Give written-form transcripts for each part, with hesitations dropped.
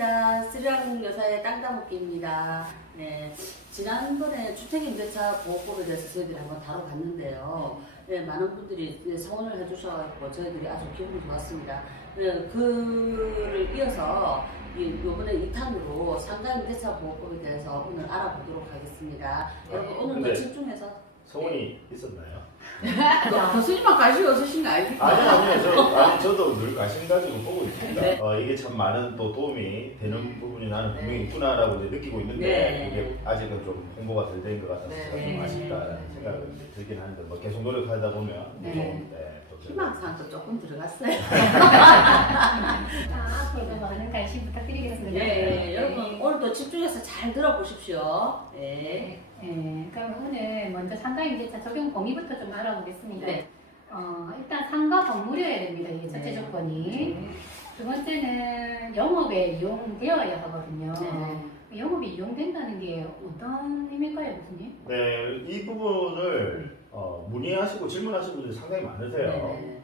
반갑습니다. 스리랑 여사의 땅따먹기입니다. 네, 지난번에 주택임대차 보호법에 대해서 저희들이 한번 다뤄봤는데요. 네, 많은 분들이 성원을 해주셔서 저희들이 아주 기분이 좋았습니다. 네, 그를 이어서 이번에 2탄으로 상가임대차 보호법에 대해서 오늘 알아보도록 하겠습니다. 여러분 오늘도 집중해서 성원이 있었나요? 교수님만 관심이 없으신 거 아닙니까? 아니요. 저도 늘 관심 가지고 보고 있습니다. 네. 이게 참 많은 또 도움이 되는 부분이 나는 분명히 있구나라고 이제 느끼고 있는데 네. 이게 아직은 좀 홍보가 덜 된 것 같아서 네. 좀 아쉽다는 생각은 들긴 하는데 뭐 계속 노력하다 보면 네. 또 희망사항도 조금 들어갔어요. 앞으로도 많은 관심 부탁드리겠습니다. 네, 여러분 오늘도 집중해서 잘 들어보십시오. 네. 그럼 오늘 먼저 상가임대차 적용 범위부터 좀 알아보겠습니다. 네. 일단 상가 건물이어야 됩니다. 이게 첫째 네. 조건이. 두 번째는 영업에 이용되어야 하거든요. 네. 영업이 이용된다는 게 어떤 의미일까요, 교수님? 네, 이 부분을 문의하시고 질문하시는 분들이 상당히 많으세요. 네.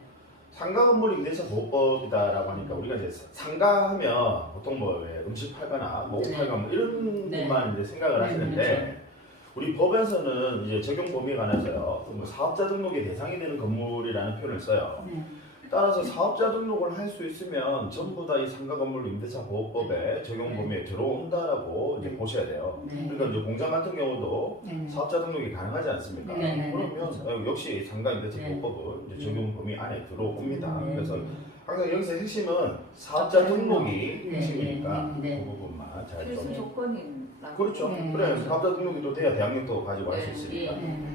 상가 건물 임대차 보호법이다라고 하니까 우리가 이제 상가하면 보통 뭐 음식 팔거나 목욕 네. 팔거나 뭐 이런 네. 것만 이제 생각을 네, 하시는데 우리 법에서는 이제 적용 범위에 관해서요, 뭐 사업자 등록의 대상이 되는 건물이라는 표현을 써요. 네. 따라서 사업자 등록을 할 수 있으면 전부 다 이 상가 건물 임대차 보호법의 적용 범위에 들어온다라고 이제 보셔야 돼요. 네. 그러니까 이제 공장 같은 경우도 네. 사업자 등록이 가능하지 않습니까? 네, 네, 그러면 그렇죠. 역시 상가 임대차 네. 보호법은 이제 적용 범위 안에 들어옵니다. 네. 그래서 항상 여기서 핵심은 사업자 등록이 네, 핵심이니까 네, 네. 그 부분만 잘 필수 좀. 조건인 그렇죠. 네. 그래 사업자 등록이 또 돼야 대학력도 가지고 할 수 네. 있으니까. 네.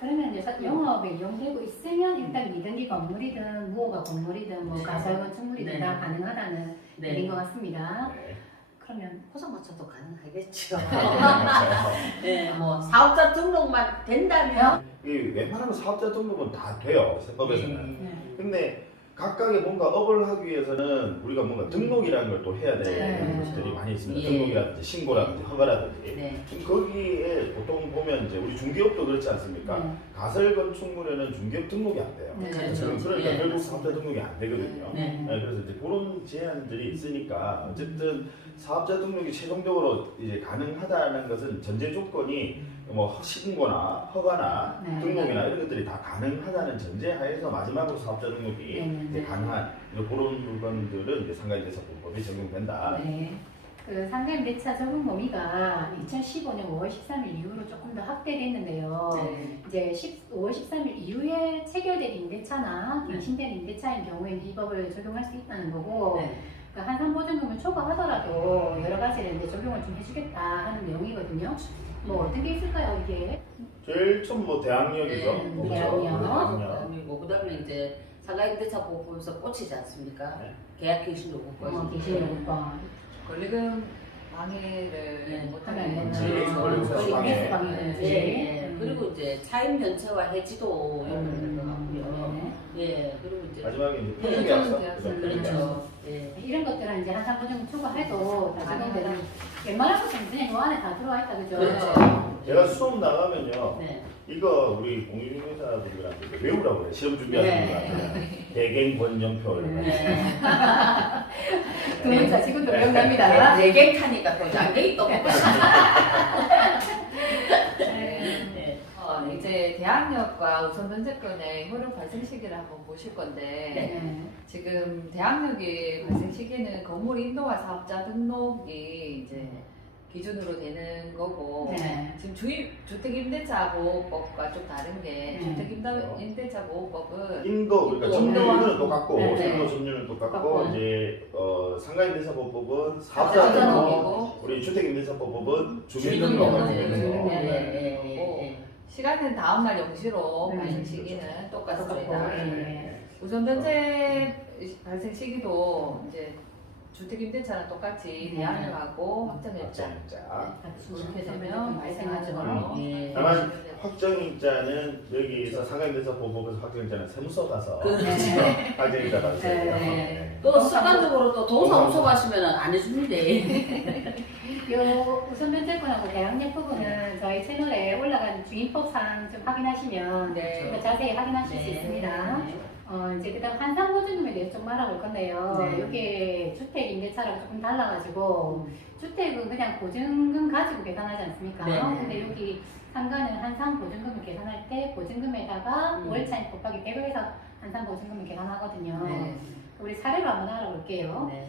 그러면 이제 영업에 이용되고 있으면 일단 미등기 건물이든 무허가 건물이든 뭐 네. 가설 건축물이든 네. 다 가능하다는 네. 얘기인 것 같습니다. 네. 그러면 포장마차도 가능하겠죠. 맞아요. 네, 뭐 사업자 등록만 된다면. 이 웬만하면 사업자 등록은 다 돼요, 세법에서는. 네. 근데 각각의 뭔가 업을 하기 위해서는 우리가 뭔가 등록이라는 걸 또 해야 되는 네. 것들이 많이 있습니다. 예. 등록이라든지 신고라든지 허가라든지. 네. 거기에 보통 보면 이제 우리 중개업도 그렇지 않습니까? 네. 가설 건축물에는 중개업 등록이 안 돼요. 네. 그렇죠. 그러니까 예. 결국 사업자 등록이 안 되거든요. 네. 그래서 이제 그런 제한들이 있으니까 어쨌든 사업자 등록이 최종적으로 이제 가능하다는 것은 전제 조건이 뭐 신고나 허가나 네. 등록이나 이런 것들이 다 가능하다는 전제하에서 마지막으로 사업자 등록이 네. 이제 가능한 그런 물건들은 이제 상가임대차 보호법이 적용된다. 네. 그 상가임대차 적용 범위가 2015년 5월 13일 이후로 조금 더 확대됐는데요. 네. 이제 5월 13일 이후에 체결된 임대차나 갱신된 임대차인 경우에는 이 법을 적용할 수 있다는 거고, 네. 그 한산보증금을 초과하더라도 여러 가지를 이제 적용을 좀 해주겠다 하는 내용이거든요. 뭐 어떤 게 있을까요, 이게? 제일 처음 뭐 대학력이죠. 네, 그렇죠? 대학력. 대학력. 그리고 그다음에 이제 상가임대차 보호법에서 꽂히지 않습니까? 네. 계약 갱신 요구까지. 계시는 요건. 권리금 방해를 네. 못하는 하나는 그렇죠. 거의 방해. 미스 방해든지. 네. 그리고 이제 차임 면체와 해지도 요구될 것 같고요. 네. 예, 그리고 이제 마지막에 이제 네, 표준계약서. 표준계약서. 그렇죠. 예. 이런 것들은 이제 한산보증금 초과해도 다 적용되는 웬만한 것은 그냥 요 안에 다 들어와 있다, 그죠? 그렇죠. 제가 수업 나가면요. 네. 이거 우리 공인중개사분들한테 외우라고 그래. 시험 준비하시는 네. 분한테. 대갱 권전표 이런 거. 네. 두 문자 지금도 기억납니다. 네개 타니까 또 양갱이 또 먹고 네. 이제 대항력과 우선 변제권의 효력 발생 시기를 한번 보실 건데 네. 지금 대항력의 발생 시기는 건물 인도와 사업자 등록이 이제 기준으로 되는 거고 네. 지금 주택임대차보호법과 좀 다른 게 네. 주택임대차보호법은 인도 그러니까 인도와- 점유율은 똑같고 네. 세무 점유율은 똑같고 똑같고. 이제 상가임대차보호법은 사업자 사업자 등록, 등록이고 우리 주택임대차보호법은 주민등록. 주민등록. 네. 네. 시간은 다음날 0시로 네. 발생 시기는 똑같습니다. 똑같고. 네. 우선 변제 발생 시기도 이제 주택임대차랑 똑같이 네. 대항력하고 확정일자 확정일자. 이렇게 되면 발생하는 걸로. 예. 다만 확정일자는 여기서 상가임대차보호법에서 확정일자는 세무서 가서 그렇죠. 확정일자 받으셔야 돼요. 네. 네. 또 습관적으로 또 동사무소 가시면 안 해줍니다. 요 우선 변제권하고 대항력 부분은 저희 채널에 올라간 주인법상 좀 확인하시면 네. 좀 자세히 확인하실 수 네. 있습니다. 이제 그다음 한상보증금에 대해서 좀 알아볼 건데요. 네. 이게 주택 임대차랑 조금 달라가지고 주택은 그냥 보증금 가지고 계산하지 않습니까? 네. 근데 여기 상가는 한상보증금을 계산할 때 보증금에다가 월차인 곱하기 100을 해서 한상보증금을 계산하거든요. 네. 우리 사례로 한번 알아볼게요. 네.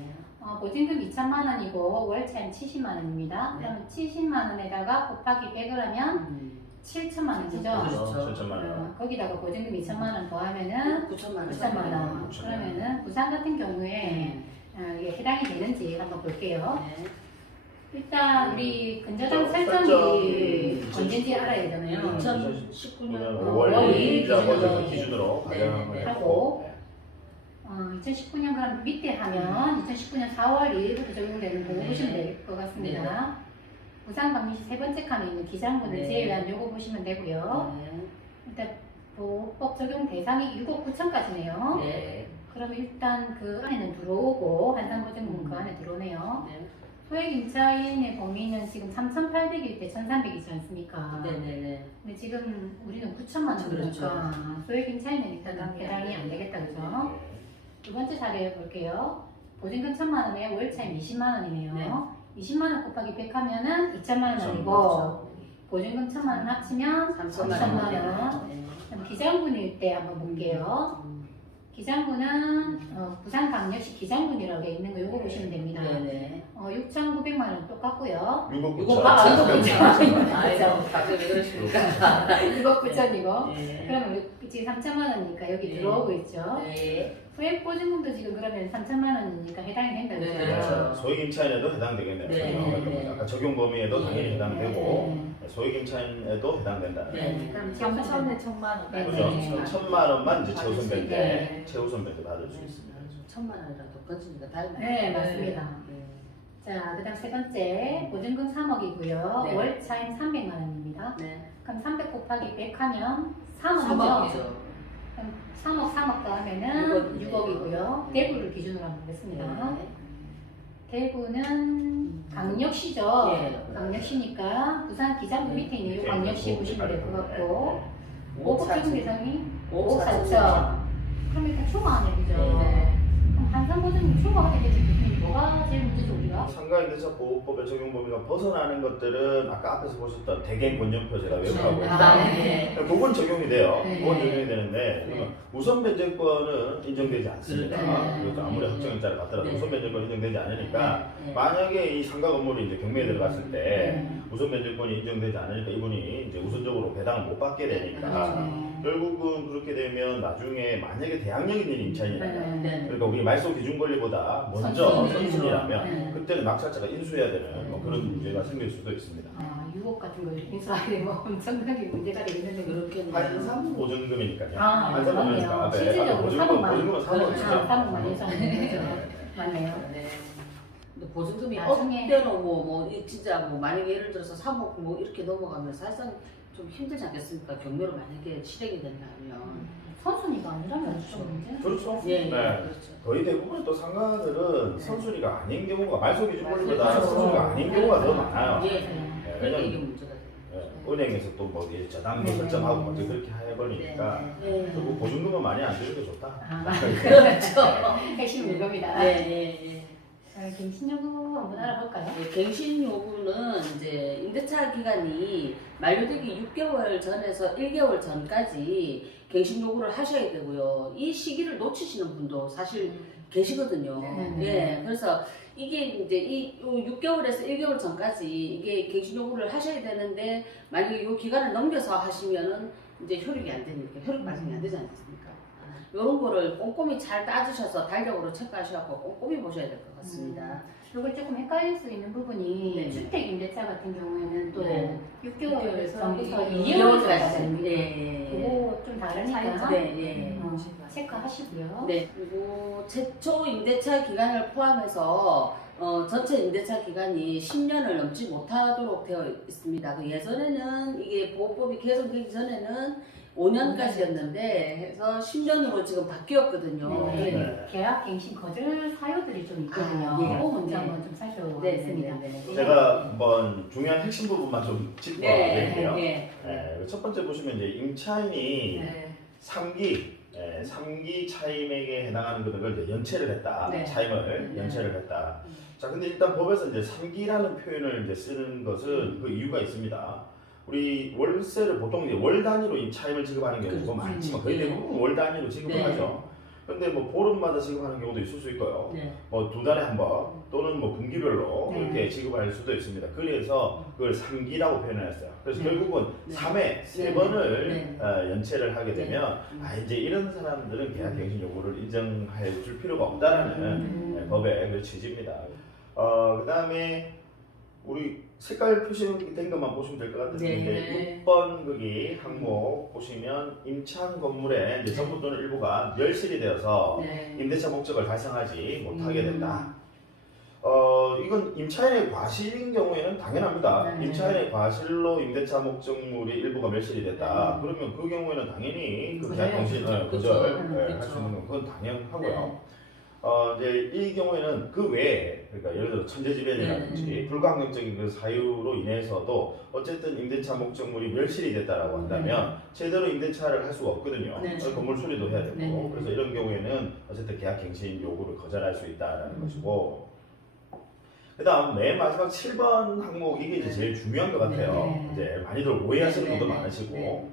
보증금 2천만 원이고 월차인 70만 원입니다. 네. 그러면 70만 원에다가 곱하기 100을 하면 7천만 원이죠. 그렇죠. 7천만 원. 거기다가 보증금 2천만 원 더하면은 9천만 원. 9천만 원. 9천만 그러면은 부산 같은 경우에 이게 해당이 되는지 한번 볼게요. 네. 일단 우리 근저당 설정이 설정이 언제인지 알아야 되잖아요. 2019년 5월 5월 1일이라고 기준으로 기준으로 네, 가정을 네, 하고 2019년 그럼 밑에 하면 2019년 4월 2일부터 적용되는 거 보시면 될 것 같습니다. 부산광역시 세 번째 칸에 있는 기장분을 네. 제외한 요거 보시면 되고요. 네. 일단 보호법 적용 대상이 6억 9천까지네요. 네. 그럼 일단 그 안에는 들어오고 한산보증금은 그 안에 들어오네요. 네. 소액임차인의 범위는 지금 3,800일 때 1,300이지 않습니까? 네네네. 근데 지금 우리는 9천만 원이니까 소액임차인은 일단 해당이 안 되겠다, 그죠? 두 번째 사례 볼게요. 보증금 1,000만 원에 월차임 20만 원이네요. 네. 20만 원 곱하기 100 하면은 2천만 원이고 그렇죠. 보증금 1,000만 원 합치면 3천만 원. 네. 그럼 기장분일 때 한번 볼게요. 기장분은 부산광역시 기장분이라고 돼 있는 거 요거 보시면 됩니다. 네네. 6,900만 원 똑같고요. 6억 6억 9천. 아이고, 갑자기 왜 그러십니까? 6억 9천이고. 네. 그러면 우리 지금 3천만 원이니까 여기 네. 들어오고 있죠. 네. 소액 보증금도 지금 그러면 3천만 원이니까 해당이 된다. 네. 그죠? 그렇죠. 소액임차인에도 해당되겠네요. 네. 아까 적용 범위에도 당연히 해당되고 소액임차인에도 해당된다. 네. 그럼 3천에 1,000만 원. 네. 그죠? 네. 1,000만 원만 이제 최우선 밴드, 네. 최우선 밴드 받을 수 있습니다. 1,000만 원이라도 건지니까 다행이네요. 네, 맞습니다. 네. 자, 그 다음 세 번째, 보증금 3억이고요. 네. 월차임 300만 원입니다. 네. 그럼 300 곱하기 100 하면 3억이죠. 3억이죠. 그럼 3억 더하면은 6억이네요. 6억이고요. 대구를 기준으로 한번 보겠습니다. 네. 대구는 광역시죠. 네. 광역시니까 부산 기장부 밑에 있는 이 광역시 보시면 될 것 같고 보복 적용 대상이 5억 4천. 그럼 일단 초과하네, 그죠? 네. 그럼 한산보증금 초과하게 되면 대표님 뭐가 제일 문제죠, 우리가? 상가임대차 보호법의 적용 범위가 벗어나는 것들은 아까 앞에서 보셨던 대개 권역표 제가 외부하고 아, 있어요. 네. 그건 적용이 돼요. 네. 그건 적용이 되는데 네. 우선 변제권은 인정되지 않습니다. 네. 그래서 아무리 확정일자를 받더라도 네. 우선 변제권이 인정되지 않으니까 네. 만약에 이 상가 건물이 이제 경매에 들어갔을 때 네. 우선 변제권이 인정되지 않으니까 이분이 이제 우선적으로 배당을 못 받게 되니까 네. 결국은 그렇게 되면 나중에 만약에 대항력 있는 임차인이라면 네. 네. 그러니까 우리 말소 기준 권리보다 먼저 선순위. 선순위라면 네. 그때는 낙찰자가 인수해야 되는 뭐 그런 문제가 생길 수도 있습니다. 6억 같은 거 인수하게 되면 엄청나게 문제가 되겠는데 그렇게 환산 보증금이니까요. 아, 환산 보증금이니까 맞네요. 앞에 실질적으로 보증금은 3억만. 3억이죠. 3억만 예상하는 거죠. 맞네요. 네. 근데 보증금이 나중에- 억대로 진짜 만약에 예를 들어서 3억 이렇게 넘어가면 사실상 좀 힘들지 않겠습니까? 경매로 만약에 실행이 된다면. 선순위가 아니라면 좀 문제? 그렇죠. 예, 예, 네. 그렇죠. 거의 대부분 또 상가들은 네. 선순위가 아닌 경우가 말소 기준 권리보다 맞아요. 선순위가 아닌 경우가 더 많아요. 예. 네. 그러니까 이게 왜냐면 문제가 돼요. 은행에서 또뭐 저당도 네. 설정하고 뭐 그렇게 해버리니까 네. 그리고 보증금은 많이 안 들는 게 좋다. 아, 그렇죠. 핵심 이겁니다. 네, 예, 예. 갱신요구 한번 알아볼까요? 네, 갱신 요구는 이제 임대차 기간이 만료되기 6개월 전에서 1개월 전까지 갱신 요구를 하셔야 되고요. 이 시기를 놓치시는 분도 사실 계시거든요. 네. 예, 그래서 이게 이제 이 6개월에서 1개월 전까지 이게 갱신 요구를 하셔야 되는데 만약에 이 기간을 넘겨서 하시면은 이제 효력이 안 되니까 효력 발생이 안 되지 않습니까? 이런 거를 꼼꼼히 잘 따지셔서 달력으로 체크하셔서 꼼꼼히 보셔야 될 것 같습니다. 이거 조금 헷갈릴 수 있는 부분이 네. 주택 임대차 같은 경우에는 또 네. 6개월 6개월에서 전부터 2개월까지. 2개월까지 예. 그거 좀 다르니까 네, 예. 체크하시고요. 네, 그리고 최초 임대차 기간을 포함해서 전체 임대차 기간이 10년을 넘지 못하도록 되어 있습니다. 그 예전에는 이게 보호법이 개정되기 전에는 5년까지였는데 해서 10년으로 지금 바뀌었거든요. 네. 네. 계약 갱신 거절 사유들이 좀 있거든요. 아, 예. 그거 먼저 네. 한번 좀 살펴보겠습니다. 네. 제가 한번 중요한 핵심 부분만 좀 짚어드릴게요. 네. 첫 번째 보시면 이제 임차인이 네. 3기 3기 차임액에 해당하는 금액을 이제 연체를 했다. 네. 차임을 네. 연체를 했다. 자, 근데 일단 법에서 이제 3기라는 표현을 이제 쓰는 것은 그 이유가 있습니다. 우리 월세를 보통 이제 월 단위로 이 차임을 지급하는 경우가 그렇죠. 많지만 거의 네. 대부분 월 단위로 지급을 네. 하죠. 근데 뭐 보름마다 지급하는 경우도 있을 수 있고요. 네. 뭐 2달에 한 번 또는 뭐 분기별로 네. 이렇게 지급할 수도 있습니다. 그래서 그걸 3기라고 표현했어요. 그래서 네. 결국은 네. 3회 세 네. 번을 네. 연체를 하게 되면 이제 이런 사람들은 계약갱신 요구를 인정해 줄 필요가 없다라는 법의 그 취지입니다. 그다음에 우리 색깔 표시된 것만 보시면 될 것 같은데 네. 6번 거기 항목 보시면 임차한 건물에 이제 전부 또는 일부가 멸실이 되어서 네. 임대차 목적을 달성하지 못하게 된다. 이건 임차인의 과실인 경우에는 당연합니다. 네. 임차인의 과실로 임대차 목적물이 일부가 멸실이 됐다. 네. 그러면 그 경우에는 당연히 그 거절. 계약갱신 그렇죠. 거절 그렇죠. 할 수 있는 건 그건 당연하고요. 네. 이제 이 경우에는 그 외에 그러니까 예를 들어 천재지변이라든지 불가항력적인 그 사유로 인해서도 어쨌든 임대차 목적물이 멸실이 됐다라고 한다면 제대로 임대차를 할 수가 없거든요. 네. 건물 수리도 해야 되고 네. 그래서 이런 경우에는 어쨌든 계약갱신 요구를 거절할 수 있다라는 것이고. 그다음 맨 마지막 7번 항목 이게 이제 제일 중요한 것 같아요. 네. 이제 많이들 오해하시는 네. 분도 네. 많으시고 네.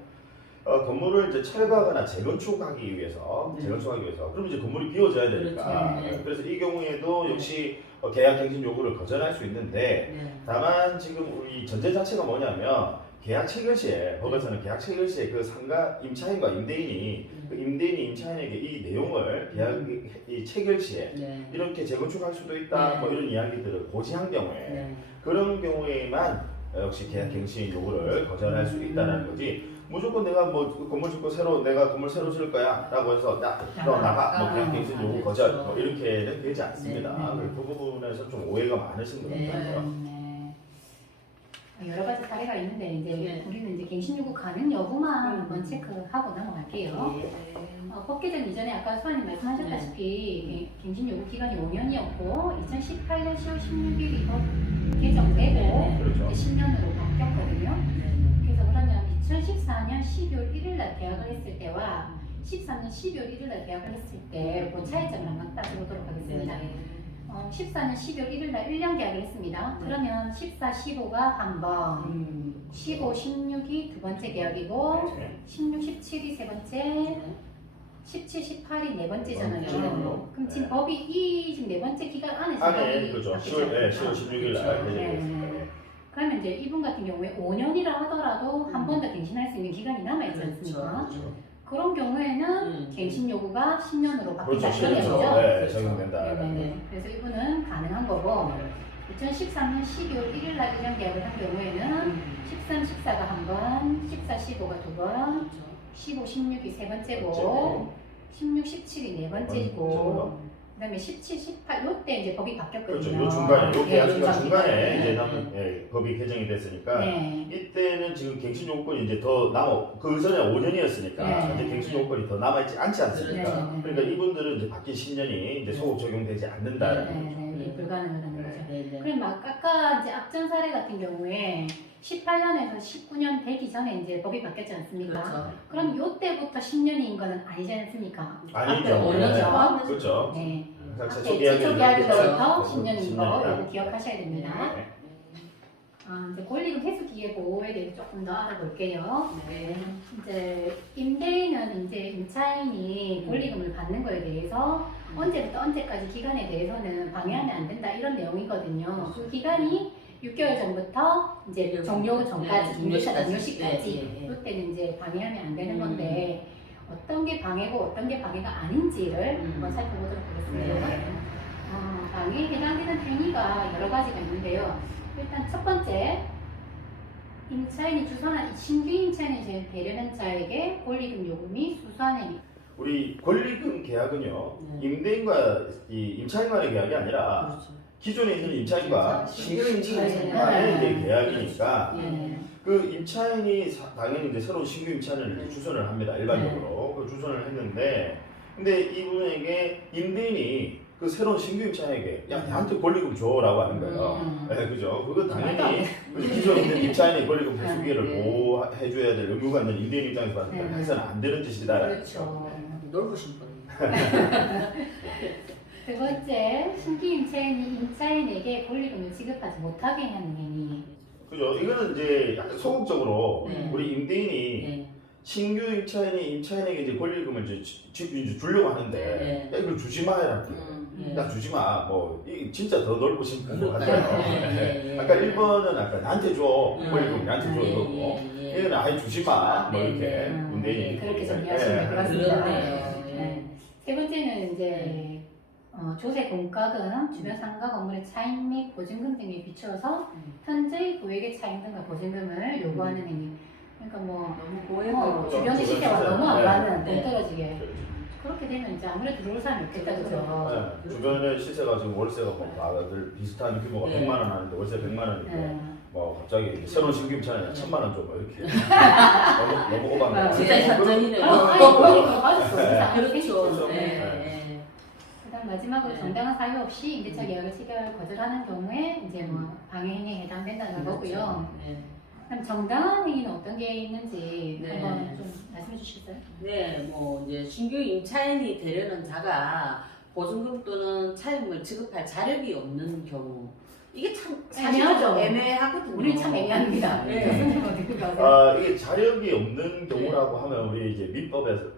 건물을 이제 철거하거나 재건축하기 위해서 네. 그럼 이제 건물이 비워져야 되니까 그렇죠. 네. 그래서 이 경우에도 역시 계약갱신 요구를 거절할 수 있는데 네. 다만 지금 우리 전제 자체가 뭐냐면 계약 체결 시에 법에서는 계약 체결 시에 그 상가 임차인과 임대인이 그 임대인이 임차인에게 이 내용을 계약 이 체결 시에 네. 이렇게 재건축할 수도 있다 네. 뭐 이런 이야기들을 고지한 경우에 네. 그런 경우에만 역시 계약갱신 요구를 거절할 수 있다는 거지. 무조건 내가 뭐 건물 짓고 내가 건물 새로 지을 거야라고 해서 너 나가 뭐 계약갱신 요구 거절 뭐 이렇게는 되지 않습니다. 네. 그 부분에서 좀 오해가 많으신 것 네. 같아요. 여러 가지 사례가 있는데 이제 네. 우리는 이제 갱신 요구 가능 여부만 한번 체크하고 넘어갈게요. 네. 법 개정 이전에 아까 소장님 말씀하셨다시피 갱신 요구 기간이 5년이었고 2018년 10월 16일이 법 개정되고 그렇죠. 10년으로 바뀌었거든요. 네. 그래서 그러면 2014년 12월 1일 날 계약을 했을 때와 13년 12월 1일 날 계약을 했을 때 그 차이점을 한번 따져보도록 하겠습니다. 14년 12월 1일 날 1년 계약을 했습니다. 그러면 14, 15가 한 번, 15, 16이 두 번째 계약이고 네. 16, 17이 세 번째, 17, 18이 네 번째잖아요. 그렇죠. 그럼 지금 네. 법이 이 지금 네 번째 기간 안에 안에 그죠. 10월 16일 날 그렇죠. 네. 그러면 이제 이분 같은 경우에 5년이라 하더라도 한 번 더 갱신할 수 있는 기간이 남아있지 않습니까? 그렇죠. 그런 경우에는 갱신 요구가 10년으로 바뀐다 그렇죠. 이런 그렇죠. 얘기죠. 네, 적용된다. 네네네. 그래서 이분은 가능한 거고 2013년 12월 1일 날 1년 계약을 한 경우에는 13, 14가 한 번, 14, 15가 두 번, 15, 16이 세 번째고 16, 17이 네 번째고 그 다음에 17, 18 요때 이제 법이 바뀌었거든요. 그렇죠. 요 중간에 요 계약 기간 네, 중간에 네. 이제 남은 법이 개정이 됐으니까 네. 이때는 지금 갱신 요건이 이제 더 그 전에 5년이었으니까 네. 이제 갱신 요건이 더 남아있지 않지 않습니까? 네. 그러니까 이분들은 이제 바뀐 10년이 이제 소급 적용되지 않는다는 거죠. 네, 불가능하다는 거죠. 네. 그럼 아까 이제 앞전 사례 같은 경우에 18년에서 19년 되기 전에 이제 법이 바뀌었지 않습니까? 그렇죠. 그럼 요때부터 10년인 거는 아니지 않습니까? 아니죠. 앞에 5년이죠. 그렇죠. 네. 최초 앞에 계약일 최초 계약일로부터 그렇죠. 10년인 거 10년이다. 이거 기억하셔야 됩니다. 네. 이제 권리금 회수기계 보호에 대해서 조금 더 알아볼게요. 네. 이제 임대인은 이제 임차인이 권리금을 받는 거에 대해서 언제부터 언제까지 기간에 대해서는 방해하면 안 된다 이런 내용이거든요. 그 기간이 6개월 전부터 이제 종료 전까지, 임대차 종료시까지 이때는 이제 방해하면 안 되는 건데 어떤 게 방해고 어떤 게 방해가 아닌지를 한번 살펴보도록 하겠습니다. 네. 방해에 해당되는 행위가 여러 가지가 있는데요. 일단 첫 번째, 임차인이 주선한 신규 임차인이 되려는 자에게 권리금 요구 및 수수한 행위. 우리 권리금 계약은요 네. 임대인과 이 임차인 간의 계약이 아니라 그렇죠. 기존에 있는 임차인과 신규 임차인 네. 간의 이제 계약이니까 네. 그 임차인이 당연히 이제 새로운 신규 임차인을 이제 주선을 합니다. 일반적으로 그 주선을 했는데 근데 이분에게 임대인이 그 새로운 신규 임차인에게 야 나한테 권리금 줘라고 하는 거예요. 네, 그죠? 그건 당연히 기존에 있는 임차인의 권리금 회수기를 보호해줘야 될 의무가 있는 임대인 입장에서 봤을 때 해서는 안 되는 짓이다라는 거죠. 그렇죠. 넓으신 분. 두 번째, 신규 임차인이 임차인에게 권리금을 지급하지 못하게 하는 행위. 그죠? 이거는 이제 약간 소극적으로 네. 우리 임대인이 네. 신규 임차인에게 이제 권리금을 이제 주려고 하는데 네. 야 이걸 주지 마라. 네. 야 주지 마. 뭐 이게 진짜 더 넓으신 분도 같아요. 네. 아까 1번은 아까 나한테 줘 권리금 나한테 줘 이거고 얘는 아예 주지 마. 뭐 이렇게 임대인이 그렇게 정리하시면 될 것 같습니다. 그렇네요. 네. 세 번째는 이제 조세 공과금, 주변 상가 건물의 차임 및 보증금 등에 비추어서 현재 고액의 차임 등과 보증금을 요구하는 행위. 그러니까 뭐 너무 고액으로 주변의 시세와 시세. 너무 안 네. 맞는 네. 동떨어지게 그렇게 되면 이제 아무래도 들어올 사람이 없겠다 그죠? 네, 주변의 시세가 지금 월세가 뭐 다들 비슷한 규모가 네. 100만 원 하는데 월세 100만 원이고 네. 뭐 갑자기 새로운 신규 임차인이 1000만 원 줘. 뭐 이렇게 너무 오반 아, 거. 진짜 현장이네요. 아니 권리금을 받을 수 없는 네. 상황이 그렇죠. 생기죠. 네. 그다음 마지막으로 네. 정당한 사유 없이 임대차 계약을 체결 거절하는 경우에 이제 뭐 방해 행위에 해당된다는 거고요. 네. 그럼 정당한 행위는 어떤 게 있는지 네. 한번 좀 말씀해 주시겠어요? 네, 뭐 이제 신규 임차인이 되려는 자가 보증금 또는 차임을 지급할 자력이 없는 경우 이게 참 사실 애매하죠. 애매하거든요. 우리 참 애매합니다. 네. 어떻게 가세요? 이게 자력이 없는 경우라고 하면 우리 이제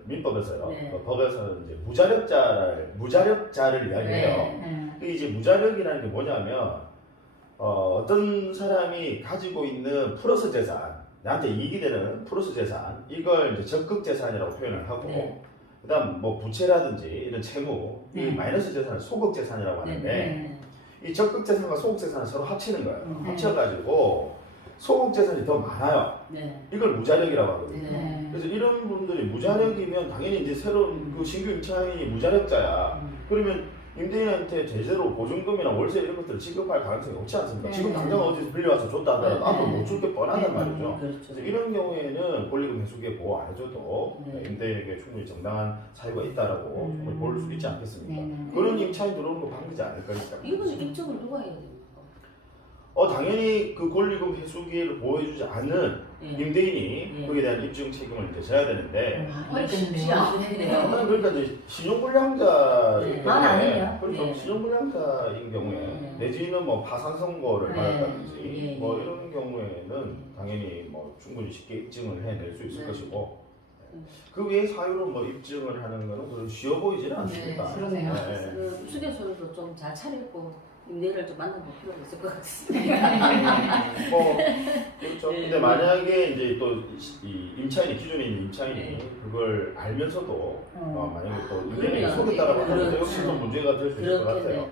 민법에서요. 네. 법에서는 이제 무자력자를 이야기해요. 네. 그 이제 무자력이라는 게 뭐냐면 어떤 사람이 가지고 있는 플러스 재산, 나한테 이익이 되는 플러스 재산, 이걸 이제 적극 재산이라고 표현을 하고, 네. 그다음 뭐 부채라든지 이런 채무, 이 네. 마이너스 재산을 소극 재산이라고 하는데, 네. 이 적극 재산과 소극 재산을 서로 합치는 거예요. 네. 합쳐가지고 소극 재산이 더 많아요. 네. 이걸 무자력이라고 하거든요. 네. 그래서 이런 분들이 무자력이면 당연히 이제 새로운 그 신규 임차인이 무자력자야. 그러면 임대인한테 제대로 보증금이나 월세 이런 것들을 지급할 가능성이 없지 않습니까? 네. 지금 당장 어디서 빌려와서 줬다 하더라도 네. 앞으로 못 줄 게 뻔하단 네. 말이죠. 그렇죠. 그래서 이런 경우에는 권리금 회수기에 보호 안 해줘도 네. 임대인에게 충분히 정당한 사유가 있다라고 충분히 볼 수 있지 않겠습니까? 네. 그런 임차인 들어오는 거 방지지 않을 거니까. 이거는 입증을 누가 해야 됩니까? 당연히 그 권리금 회수기를 보호해주지 않는 네. 임대인이 네. 거기에 대한 입증 책임을 이제 져야 되는데 쉽지 않네요. 그러니까 이제 신용불량자이기 네. 때문에 아니에요. 그렇죠. 네. 신용불량자인 경우에 네. 내지는 뭐 파산 선고를 네. 받았다든지 네. 뭐 이런 경우에는 당연히 뭐 충분히 쉽게 입증을 해낼 수 있을 네. 것이고 그 외의 사유로 뭐 입증을 하는 거는 별로 쉬워 보이지는 않습니다. 네, 그러네요. 그 수교소에서 좀 잘 차리고 임대를 좀 만나볼 필요가 있을 것 같습니다. 뭐 그렇죠. 네. 근데 만약에 이제 또 이 임차인이 기존에 있는 임차인이 네. 그걸 알면서도 만약에 또 임대인이 그러면 속였다라고 하면 그렇죠. 역시 또 문제가 될 수 있을 것 같아요. 그렇겠네.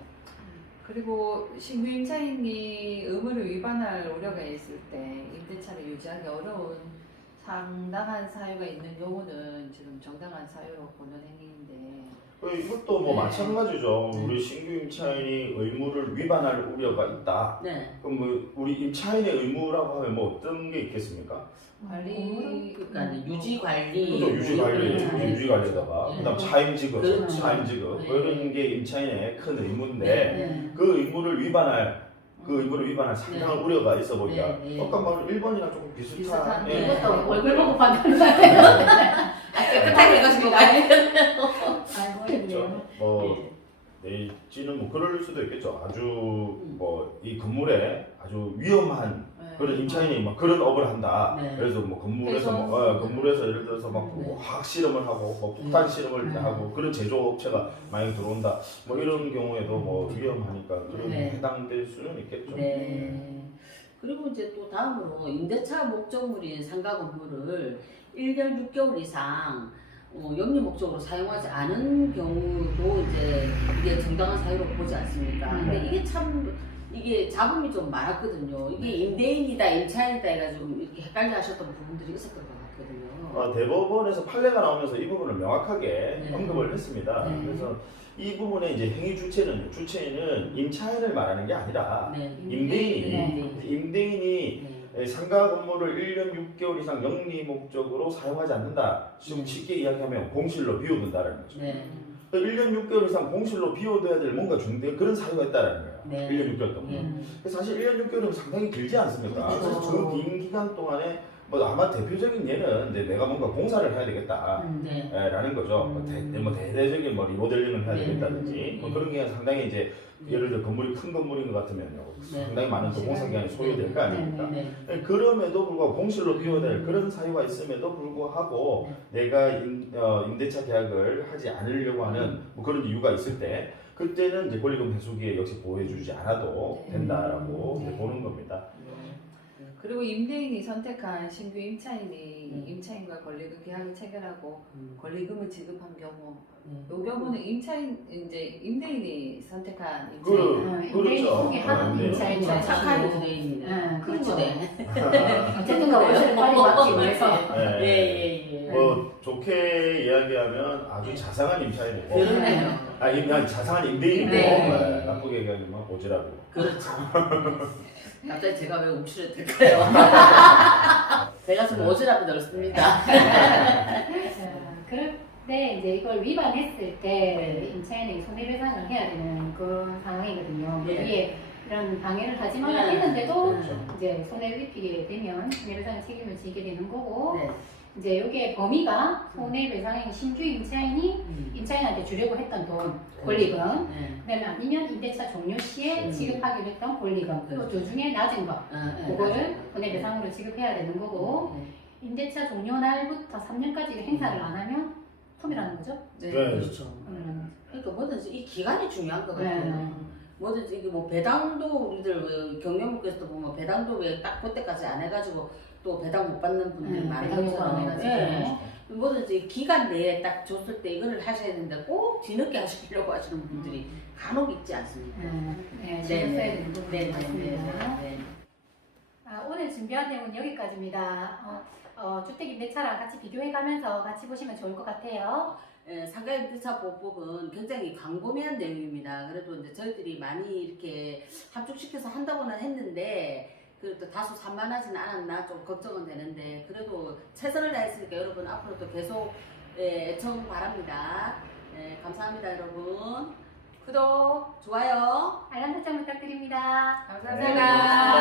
그리고 신규 임차인이 의무를 위반할 우려가 있을 때 임대차를 유지하기 어려운 상당한 사유가 있는 경우는 지금 정당한 사유로 보는 행위인데 이것도 뭐 네. 마찬가지죠. 네. 우리 신규 임차인이 의무를 위반할 우려가 있다. 네. 그럼 뭐 우리 임차인의 의무라고 하면 뭐 어떤 게 있겠습니까? 관리 그러니까 유지 관리, 그죠, 유지 관리, 네. 유지 관리에다가 네. 그다음 차임 지급, 그렇죠. 차임 지급 네. 뭐 이런 게 임차인의 큰 의무인데 네. 그 의무를 위반할 상당한 우려가 있어 보인다. 네. 아까 말 1번이랑 조금 비슷한. 비슷한, 예. 네. 이것도 얼굴 보고 받는 거예요. 깨끗하게 해가지고 많이. 아이고 그렇죠. 뭐 내지는 뭐 그럴 수도 있겠죠. 아주 뭐 이 건물에 아주 위험한 그런 임차인이 막 그런 업을 한다. 네. 그래서 뭐 건물에서 그래서 건물에서 예를 들어서 막 네. 화학 실험을 하고 뭐 폭탄 실험을 네. 하고 그런 제조업체가 많이 들어온다. 뭐 이런 경우에도 뭐 위험하니까 그런 네. 해당될 수는 있겠죠. 네. 그리고 이제 또 다음으로 임대차 목적물인 상가 건물을 1년 6개월 이상 영리 목적으로 사용하지 않은 경우도 이게 정당한 사유로 보지 않습니까? 근데 이게 잡음이 좀 많았거든요. 이게 임대인이다, 임차인이다 해가지고 이렇게 헷갈려 하셨던 부분들이 있었던 것 같거든요. 대법원에서 판례가 나오면서 이 부분을 명확하게 네. 언급을 했습니다. 네. 그래서 이 부분에 이제 행위 주체는 임차인을 말하는 게 아니라 네. 임대인이 네. 상가 건물을 1년 6개월 이상 영리 목적으로 사용하지 않는다. 좀 네. 쉽게 이야기하면 공실로 비워둔다는 거죠. 네. 1년 6개월 이상 공실로 비워둬야 될 뭔가 중대 그런 사유가 있다라는 거예요. 네. 1년 6개월 동안. 예. 그래서 사실 1년 6개월은 상당히 길지 않습니까? 그렇죠. 그래서 저 긴 기간 동안에 뭐 아마 대표적인 예는 이제 내가 뭔가 공사를 해야 되겠다. 네. 라는 거죠. 뭐 대대적인 뭐 리모델링을 해야 네. 되겠다든지 뭐 그런 게 상당히 이제 예를 들어 건물이 큰 건물인 것 같으면요 네. 상당히 많은 또 공사 기간이 소요될 거 아닙니까? 네. 그럼에도 불구하고 공실로 비워낼 그런 사유가 있음에도 불구하고 내가 임대차 계약을 하지 않으려고 하는 뭐 그런 이유가 있을 때 그때는 이제 권리금 회수기에 역시 보호해주지 않아도 된다라고 이제 보는 겁니다. 그리고 임대인이 선택한 신규 임차인이 임차인과 권리금 계약을 체결하고 권리금을 지급한 경우, 이 경우는 임대인이 선택한 임차인. 임대인이 소개한 네. 임차인이 착한 임대인이네. 그렇죠. 네. 어쨌든 월세를 빨리 받기 위해서. 예. 뭐 좋게 이야기하면 아주 자상한 임차인이고, 그러네요. 그냥 자상한 임대인이고, 네. 나쁘게 얘기하면 오지라고. 그렇죠. 갑자기 제가 왜 움츠려 될까요? 제가 좀 오지랖이 넓습니다. 그런데 이제 이걸 위반했을 때 임차인에게 손해배상을 해야 되는 그런 상황이거든요. 네. 위에 이런 방해를 하지 말라 네. 했는데도 그렇죠. 이제 손해를 입히게 되면 손해배상 책임을 지게 되는 거고, 네. 이제 이게 범위가 손해배상인 신규 임차인이 임차인한테 주려고 했던 돈, 권리금, 그다음에 아니면 임대차 종료 시에 지급하기로 했던 권리금, 또 그 중에 낮은 거, 그거를 손해배상으로 지급해야 되는 거고, 임대차 종료 날부터 3년까지 행사를 안 하면 소멸하는 거죠. 네. 네. 그렇죠. 그러니까 뭐든지 이 기간이 중요한 것 같아요. 뭐든지 이게 뭐 배당도 우리들 경영국에서도 보면 배당도 왜 딱 그때까지 안 해가지고 또 배당 못 받는 분들이 많은 것처럼 뭐든지 기간 내에 딱 줬을 때 이거를 하셔야 되는데 꼭 뒤늦게 하시려고 하시는 분들이 간혹 있지 않습니까? 네, 신경 써야 되는 부분이 맞습니다. 네. 오늘 준비한 내용은 여기까지입니다. 주택임대차랑 같이 비교해가면서 같이 보시면 좋을 것 같아요. 상가임대차 보호법은 굉장히 광범위한 내용입니다. 그래도 이제 저희들이 많이 이렇게 함축시켜서 한다고는 했는데 그래도 다소 산만하지는 않았나 좀 걱정은 되는데 그래도 최선을 다했으니까 여러분 앞으로도 계속 애청 바랍니다. 감사합니다 여러분. 구독, 좋아요, 알람 설정 부탁드립니다. 감사합니다.